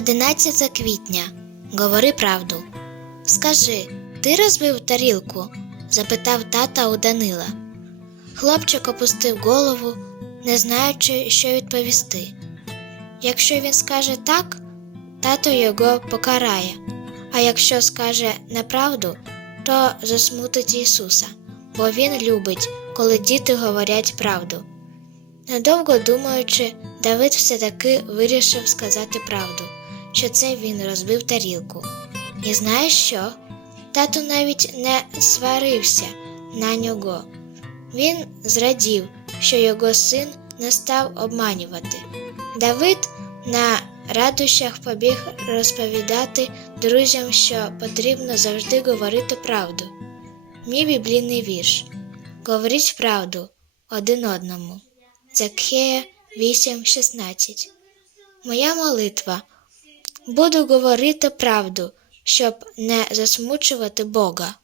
11 квітня. Говори правду. Скажи, ти розбив тарілку? запитав тата у Данила. Хлопчик опустив голову, не знаючи, що відповісти. Якщо він скаже так, тато його покарає, а якщо скаже неправду, то засмутить Ісуса, бо Він любить, коли діти говорять правду. Недовго думаючи, Давид все-таки вирішив сказати правду, що це він розбив тарілку. І знаєш що? Тато навіть не сварився на нього. Він зрадів, що його син не став обманювати. Давид на радощах побіг розповідати друзям, що потрібно завжди говорити правду. Мій біблійний вірш. Говоріть правду один одному. Закхея 8.16 Моя молитва. Буду говорити правду, щоб не засмучувати Бога.